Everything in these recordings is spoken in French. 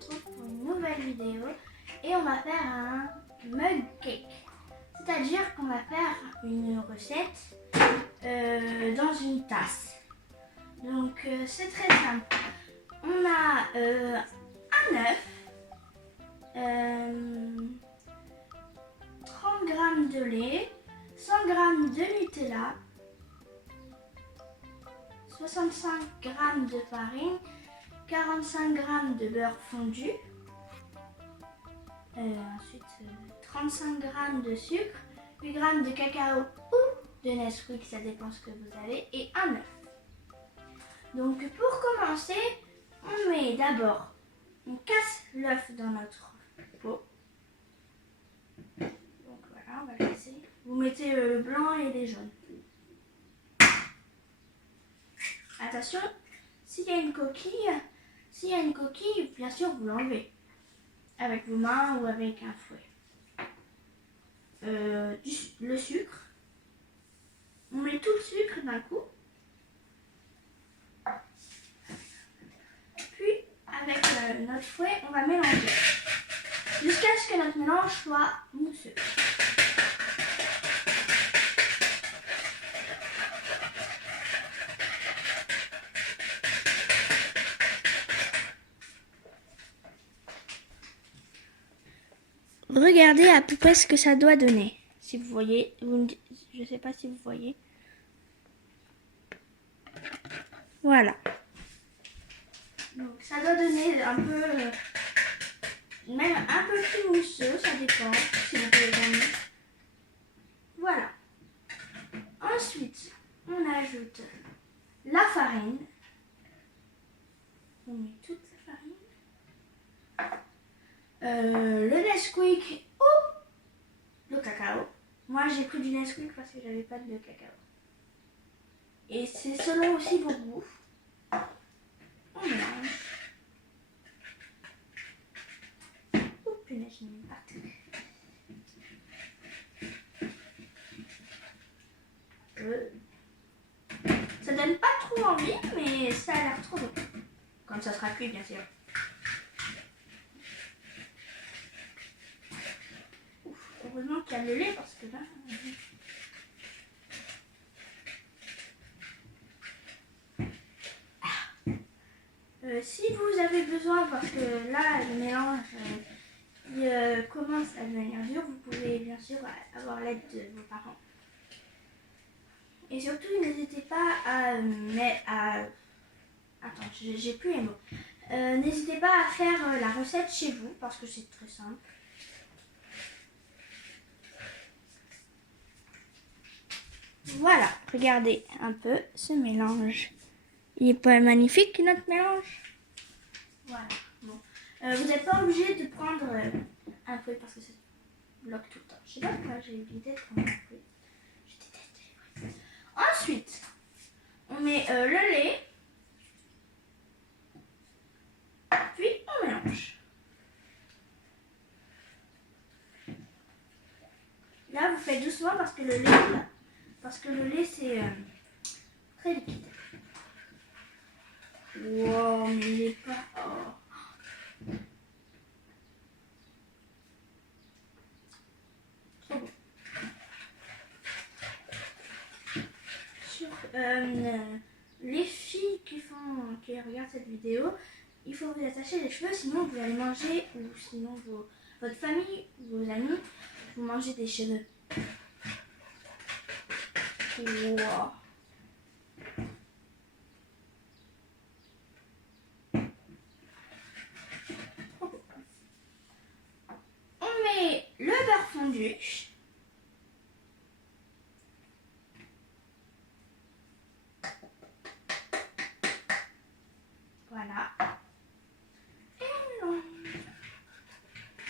retrouve pour une nouvelle vidéo et on va faire un mug cake. C'est-à-dire qu'on va faire une recette dans une tasse. Donc c'est très simple. On a un œuf, 30 g de lait, 100 g de Nutella, 65 g de farine, 45 g de beurre fondu, ensuite 35 g de sucre, 8 g de cacao ou de Nesquik, ça dépend ce que vous avez, et un œuf. Donc pour commencer, on met d'abord, on casse l'œuf dans notre pot. Donc voilà, on va le casser. Vous mettez le blanc et les jaunes. Attention, s'il y a une coquille, bien sûr vous l'enlevez avec vos mains ou avec un fouet. Le sucre, on met tout le sucre d'un coup. Puis avec notre fouet, on va mélanger jusqu'à ce que notre mélange soit mousseux. Regardez à peu près ce que ça doit donner. Si vous voyez, je ne sais pas si vous voyez. Voilà. Donc ça doit donner un peu, même un peu plus mousseux, ça dépend si vous pouvez gagner. Voilà. Ensuite, on ajoute la farine. On met toute la farine. Le Nesquik ou le cacao. Moi j'ai pris du Nesquik parce que j'avais pas de cacao. Et c'est selon aussi vos goûts. On mélange. Oh punaise, j'ai mis partout. Ça donne pas trop envie, mais ça a l'air trop bon. Quand ça sera cuit, bien sûr. Heureusement qu'il y a le lait parce que là... si vous avez besoin, parce que là le mélange il commence à devenir dur, vous pouvez bien sûr avoir l'aide de vos parents. Et surtout n'hésitez pas à attends, j'ai plus les mots. N'hésitez pas à faire la recette chez vous parce que c'est très simple. Voilà, regardez un peu ce mélange. Il est pas magnifique notre mélange? Voilà, bon. Vous n'êtes pas obligé de prendre un fouet parce que ça bloque tout le temps. Je sais pas pourquoi j'ai eu l'idée de prendre un fouet. Je déteste les fouets. Ensuite, on met le lait. Puis on mélange. Là, vous faites doucement parce que le lait, c'est très liquide. Wow, mais il est pas... Oh. Trop bon. Les filles qui regardent cette vidéo, il faut vous attacher les cheveux, sinon vous allez manger, ou sinon votre famille, vos amis, vous mangez des cheveux. Wow. On met le beurre fondu. Voilà. Et on mélange.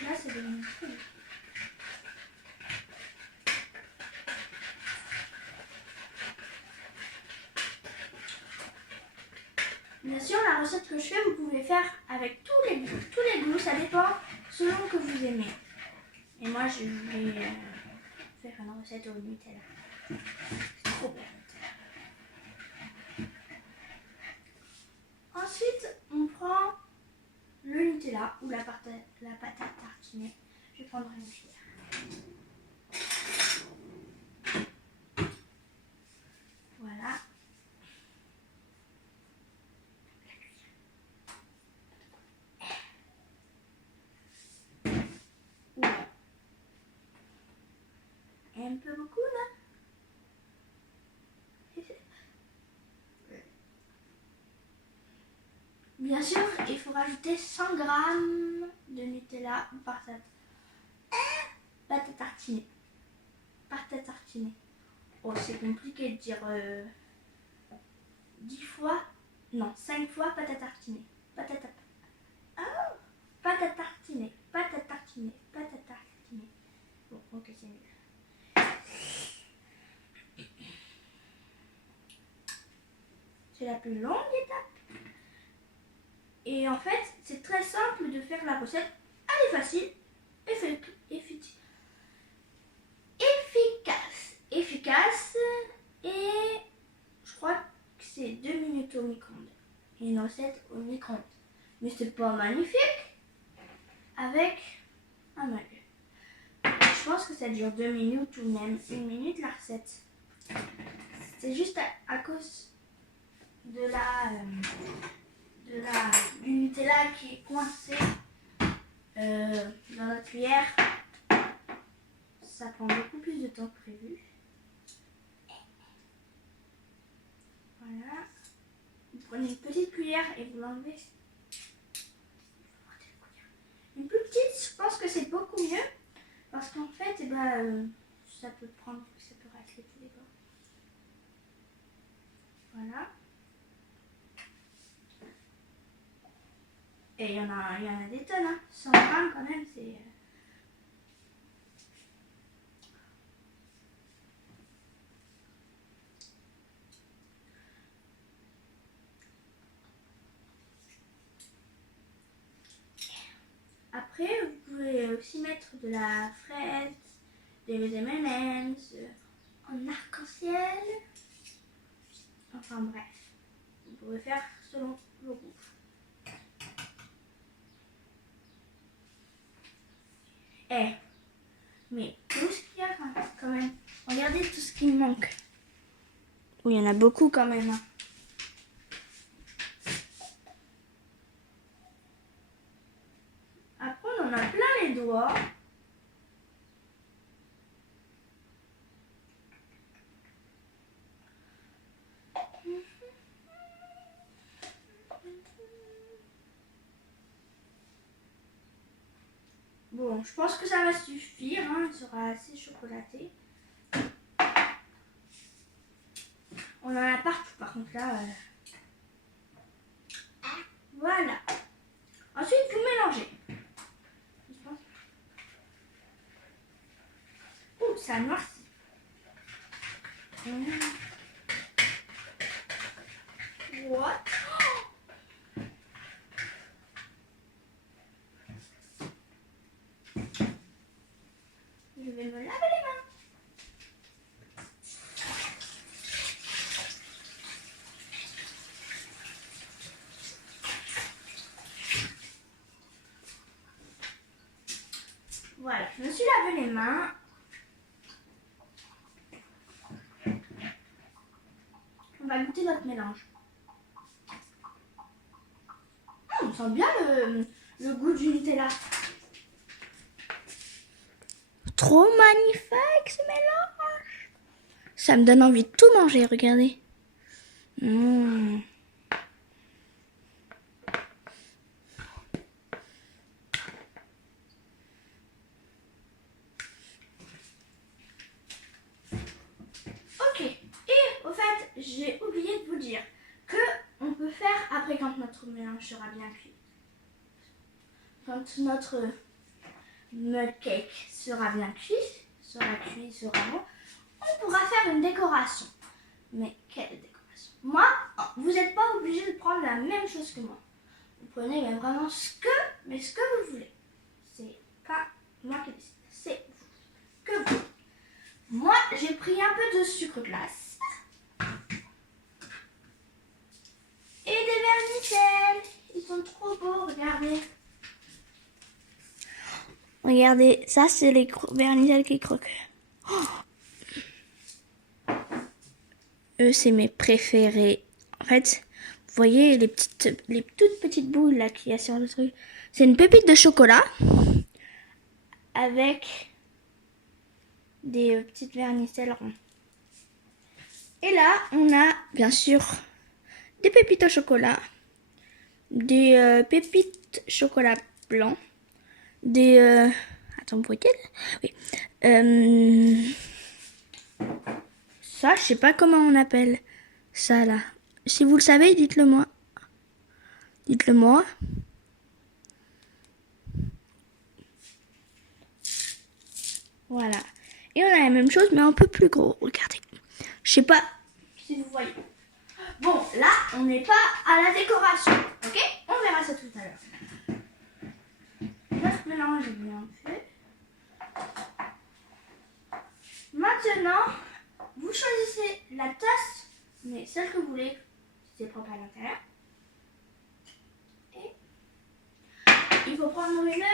Là, c'est devenu très bon. Bien sûr, la recette que je fais, vous pouvez faire avec tous les goûts, ça dépend selon que vous aimez. Et moi, je vais faire une recette au Nutella. C'est trop bon. Ensuite, on prend le Nutella ou prendre une cuillère. Voilà. Ouais. Un peu beaucoup là. Bien sûr, il faut rajouter 100 grammes de Nutella par tête. Pâte à tartiner. Pâte à tartiner. Oh, c'est compliqué de dire 10 fois, non, 5 fois pâte à tartiner. Pâte à tartiner. Oh, pâte à tartiner. Pâte à tartiner. Pâte à tartiner. Bon, ok, c'est mieux. C'est la plus longue étape. Et en fait, c'est très simple de faire la recette. Elle est facile, efficace et je crois que c'est 2 minutes au micro-ondes. Une recette au micro-ondes. Mais c'est pas magnifique avec un mug. Je pense que ça dure 2 minutes ou même 1 minute la recette. C'est juste à cause de du Nutella qui est coincé dans notre cuillère. Ça prend beaucoup plus de temps que prévu. Voilà. Vous prenez une petite cuillère et vous l'enlevez. Une plus petite, je pense que c'est beaucoup mieux. Parce qu'en fait, ça peut prendre, ça peut racler tous les bords. Voilà. Et il y en a des tonnes, hein. 100 grammes quand même, c'est... Après, vous pouvez aussi mettre de la fraise, des M&M's, en arc-en-ciel. Enfin bref, vous pouvez faire selon vos goûts. Mais tout ce qu'il y a quand même, regardez tout ce qui me manque. Oui, il y en a beaucoup quand même. Hein. Après, on en a plein les doigts. Bon, je pense que ça va suffire, hein, il sera assez chocolaté. On en a partout, par contre là. Voilà. Ensuite, vous mélangez. Ouh, ça noircit. What? Je vais me laver les mains. Voilà, je me suis lavé les mains. On va goûter notre mélange. On sent bien le goût du Nutella. Trop magnifique ce mélange. Ça me donne envie de tout manger, regardez. Ok, et au fait, j'ai oublié de vous dire que on peut faire après quand notre mélange sera bien cuit. Quand notre mug cake sera bien cuit, sera bon, on pourra faire une décoration. Mais quelle décoration? Moi, vous n'êtes pas obligé de prendre la même chose que moi. Vous prenez mais vraiment ce que vous voulez. C'est pas moi qui décide, c'est vous. Que vous. Moi, j'ai pris un peu de sucre glace. Et des vermicelles. Ils sont trop beaux, regardez. Regardez, ça c'est les vernicelles qui croquent. Eux, c'est mes préférés. En fait, vous voyez les toutes petites boules là qu'il y a sur le truc. C'est une pépite de chocolat avec des petites vernicelles rondes. Et là, on a bien sûr des pépites au chocolat, des pépites chocolat blanc, des... Attends, vous voyez? Oui. Ça, je sais pas comment on appelle ça là. Si vous le savez, dites-le moi. Dites-le moi. Voilà. Et on a la même chose, mais un peu plus gros. Regardez. Je sais pas si vous voyez. Bon, là, on n'est pas à la décoration. Ok? On verra ça tout à l'heure. Notre mélange est bien fait. Maintenant, vous choisissez la tasse, mais celle que vous voulez, si c'est propre à l'intérieur. Et il faut prendre une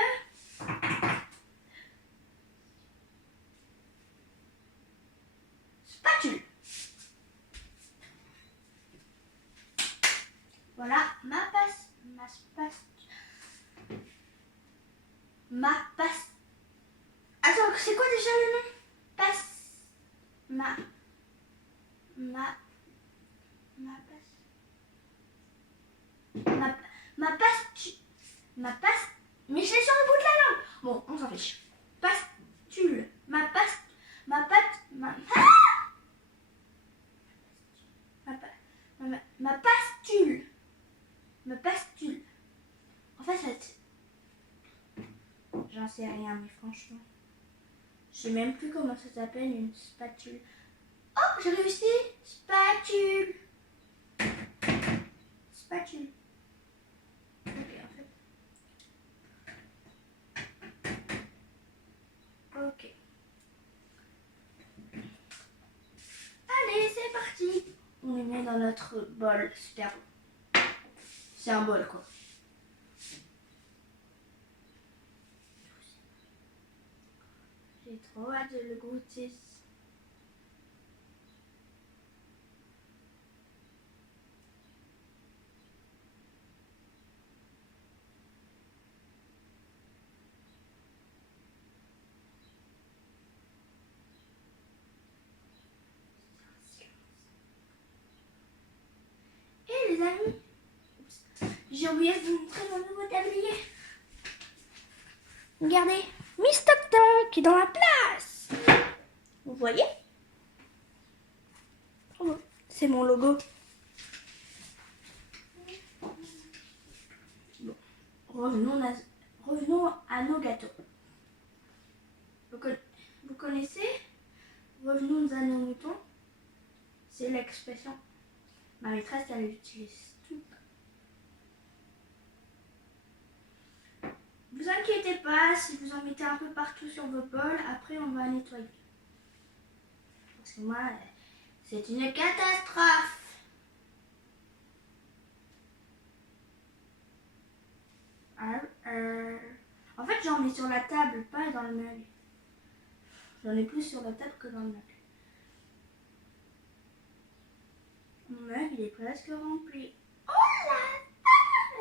spatule. Voilà, ma passe. Attends, c'est quoi déjà le nom? Passe. Ma passe. Ma passe. Mais je l'ai sur le bout de la langue. Bon, on s'en fiche. Pastule. Ma passe. Ma patte. Ma pastule. Ma pastule. En fait, j'en sais rien, mais franchement. Je sais même plus comment ça s'appelle, une spatule. Oh, j'ai réussi. Spatule. Spatule. Ok, en fait. Ok. Allez, c'est parti. On les met dans notre bol. Super bon. C'est un bol, quoi. J'ai trop hâte de le goûter. Et les amis, j'ai oublié de vous montrer mon nouveau tablier. Regardez, Miss Tocton qui est dans la place. Vous voyez? Oh, c'est mon logo. Bon, revenons à nos gâteaux. Vous connaissez? Revenons à nos moutons. C'est l'expression. Ma maîtresse, elle l'utilise tout. Vous inquiétez pas, si vous en mettez un peu partout sur vos bols, après on va nettoyer. Parce que moi, c'est une catastrophe. En fait, j'en mets sur la table, pas dans le meuble. J'en ai plus sur la table que dans le meuble. Mon meuble, il est presque rempli. Oh la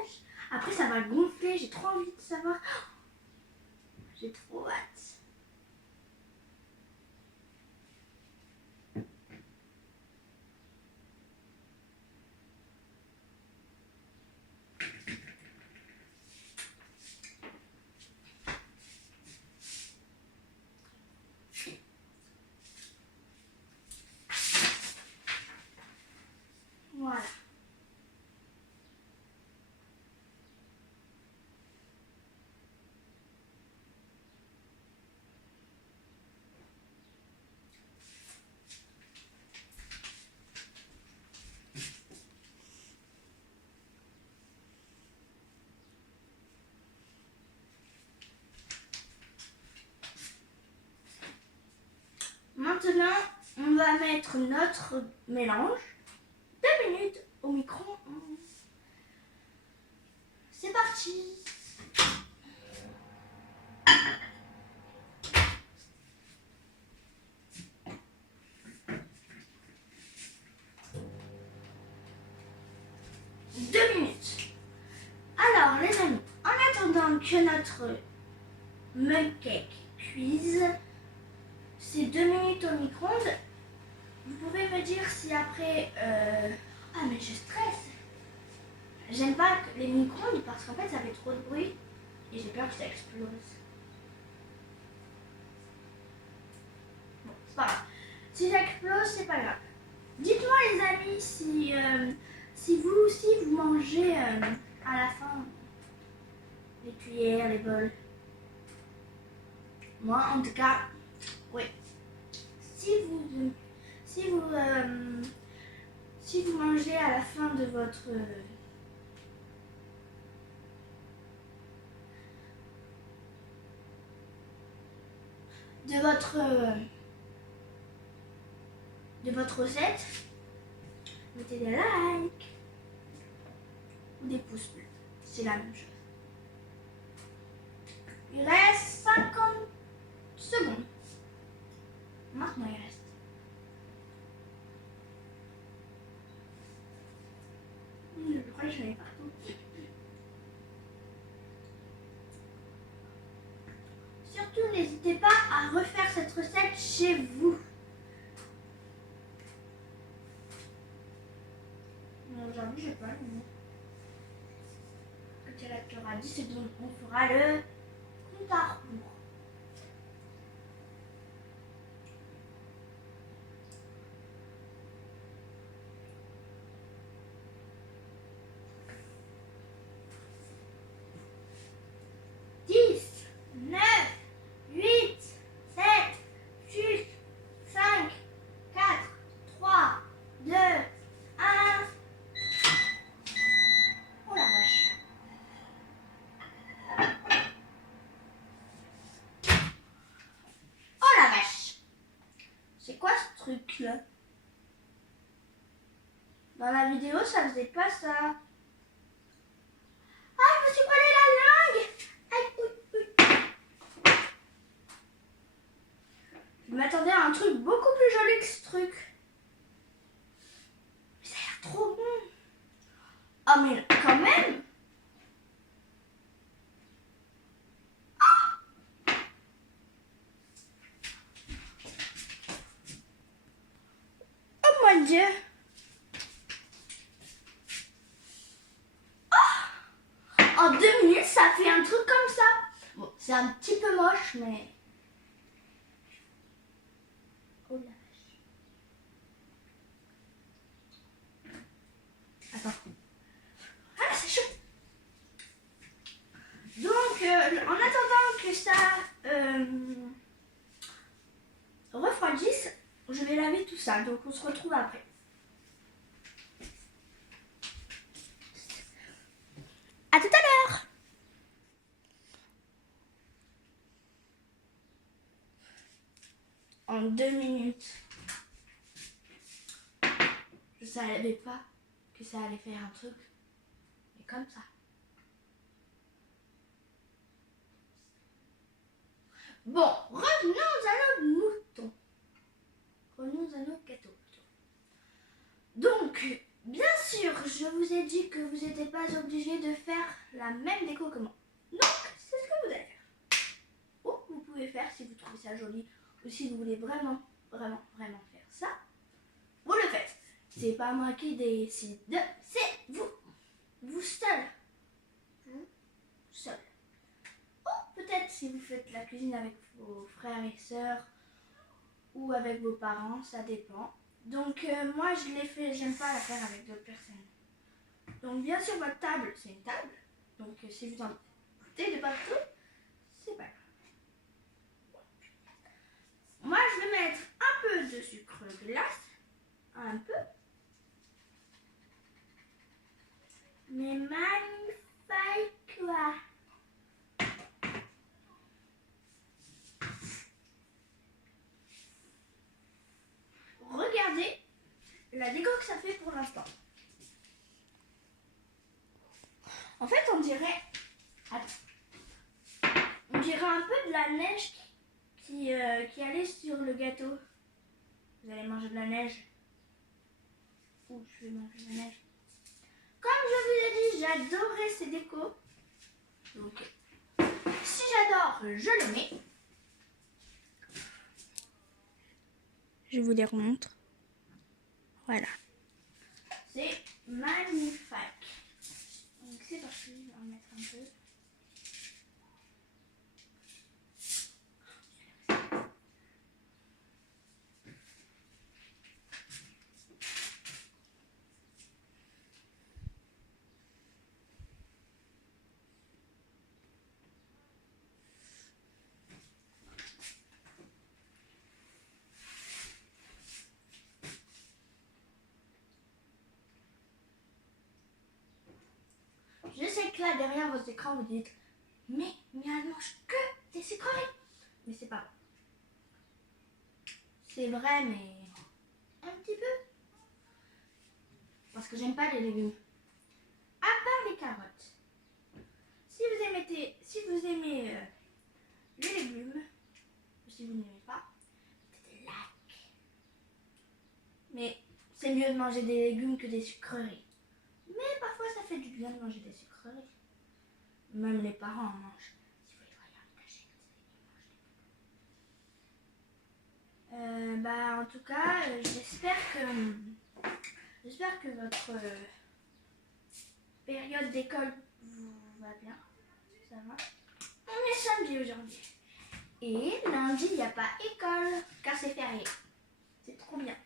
vache! Après, ça va gonfler, j'ai trop envie de savoir. J'ai trop hâte. Voilà. Maintenant, on va mettre notre mélange. 2 minutes au micro-ondes. C'est parti. 2 minutes. Alors les amis, en attendant que notre mug cake cuise, c'est 2 minutes au micro-ondes. Vous pouvez me dire si après... Ah mais je stresse. J'aime pas les micro-ondes parce qu'en fait ça fait trop de bruit et j'ai peur que ça explose. Bon, c'est pas grave. Si j'explose, c'est pas grave. Dites-moi les amis si vous aussi vous mangez à la fin les cuillères, les bols. Moi en tout cas, oui. Si vous mangez à la fin de votre recette, mettez des likes ou des pouces bleus, c'est la même chose. Il reste 50 secondes. Maintenant il reste. Je crois que j'en ai partout. Surtout, n'hésitez pas à refaire cette recette chez vous. Aujourd'hui, j'ai pas le mot. Quand il aura 10 secondes, on fera le compte à rebours. C'est quoi ce truc là? Dans la vidéo, ça faisait pas ça. Ah, je me suis collé la langue! Aïe, Je m'attendais à un truc beaucoup plus joli que ce truc. Mais ça a l'air trop bon. Ah, mais quand même! Oh mon Dieu! En 2 minutes, ça fait un truc comme ça. Bon, c'est un petit peu moche, mais... Oh la vache. Attends. Ah, c'est chaud. Donc, en attendant que ça refroidisse, je vais laver tout ça. Donc, on se retrouve après. À tout à l'heure. En 2 minutes. Je savais pas que ça allait faire un truc. Mais comme ça. Bon, revenons à nos moutons. Revenons à nos gâteaux. Donc, bien sûr, je vous ai dit que vous n'étiez pas obligé de faire la même déco que moi. Donc, c'est ce que vous allez faire. Ou vous pouvez faire si vous trouvez ça joli. Ou si vous voulez vraiment faire ça. Vous le faites. C'est pas moi qui décide. C'est vous. Vous seul. Vous seul. Ou peut-être si vous faites la cuisine avec vos frères et sœurs. Ou avec vos parents, ça dépend. Donc moi je l'ai fait, j'aime pas la faire avec d'autres personnes. Donc bien sûr votre table, c'est une table. Donc si vous en mettez de partout, c'est pas grave. Moi je vais mettre un peu de sucre glace. Un peu. Mais magnifique quoi. Regardez la déco que ça fait pour l'instant. En fait, on dirait... Attends. On dirait un peu de la neige qui allait sur le gâteau. Vous allez manger de la neige. Ouh, je vais manger de la neige. comme je vous ai dit, j'adorais ces décos. Donc, si j'adore, je le mets. Je vous les remontre. Voilà. C'est magnifique. Donc, c'est parti, je vais en mettre un peu. Je sais que là, derrière vos écrans, vous dites mais elle mange que des sucreries. Mais c'est pas vrai. C'est vrai, mais un petit peu. Parce que j'aime pas les légumes. À part les carottes. Si vous aimez les légumes, ou si vous n'aimez pas, mettez des lacs. Mais c'est mieux de manger des légumes que des sucreries. Mais parfois, ça fait du bien de manger des sucreries. Même les parents en mangent. Si vous les voyez en cachette, ils mangent. En tout cas, j'espère que votre période d'école vous va bien. Ça va. On est samedi aujourd'hui. Et lundi, il n'y a pas école, car c'est férié. C'est trop bien.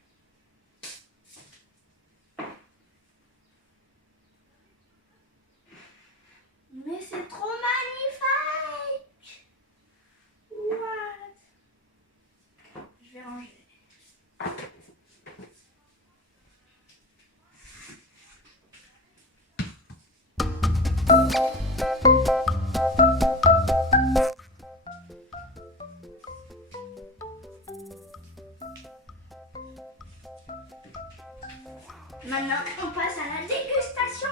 Mais c'est trop magnifique! What? Je vais ranger. Maintenant, on passe à la dégustation.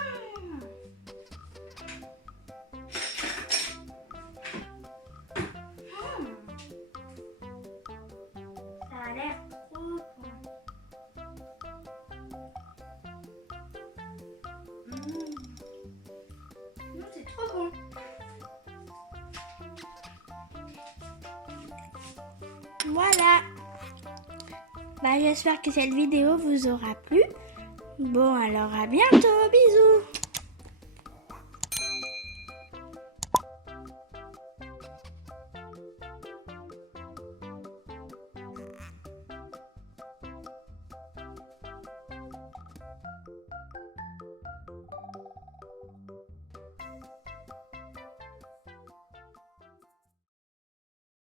Ça a l'air trop bon. C'est trop bon. Voilà. J'espère que cette vidéo vous aura plu. Bon, alors à bientôt. Bisous.